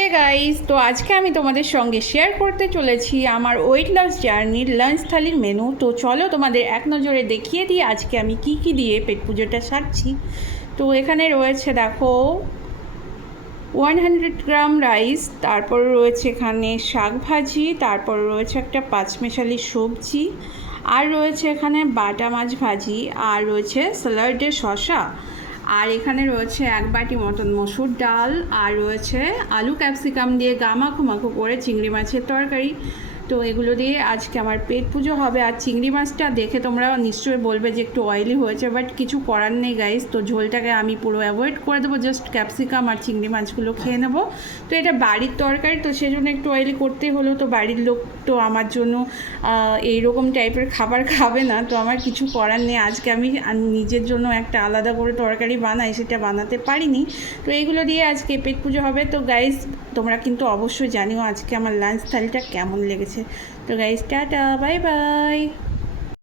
Hey guys, তো আজকে আমি তোমাদের সঙ্গে শেয়ার করতে চলেছি আমার ওয়েট লস জার্নির লাঞ্চ থালির মেনু। তো চলো তোমাদের এক নজরে দেখিয়ে দিই আজকে আমি কি কি দিয়ে পেট পুজোটা সারছি। তো এখানে রয়েছে দেখো 100 গ্রাম রাইস, তারপর রয়েছে এখানে শাক ভাজি, তারপর রয়েছে একটা পাঁচমেশালি সবজি, আর রয়েছে এখানে বাটা মাছ ভাজি, আর রয়েছে স্যালাডে শসা, আর এখানে রয়েছে এক বাটি মতন মসুর ডাল, আর রয়েছে আলু ক্যাপসিকাম দিয়ে মাখো মাখো করে চিংড়ি মাছের তরকারি। তো এগুলো দিয়ে আজকে আমার পেট পুজো হবে। আর চিংড়ি মাছটা দেখে তোমরা নিশ্চয়ই বলবে যে একটু অয়েলি হয়েছে, বাট কিছু করার নেই গাইস। তো ঝোলটাকে আমি পুরো অ্যাভয়েড করে দেবো, জাস্ট ক্যাপসিকাম আর চিংড়ি মাছগুলো খেয়ে নেবো। তো এটা বাড়ির তরকারি, তো সেজন্য একটু অয়েলি করতেই হলো। তো বাড়ির লোক তো আমার জন্য এইরকম টাইপের খাবার খাবে না, তো আমার কিছু করার নেই। আজকে আমি নিজের জন্য একটা আলাদা করে তরকারি বানাই, সেটা বানাতে পারিনি। তো এইগুলো দিয়ে আজকে পেট পুজো হবে। তো গাইস তোমরা কিন্তু অবশ্যই জানিও আজকে আমার লাঞ্চ থালিটা কেমন লেগেছে। তো গাইস টাটা, বাই বাই।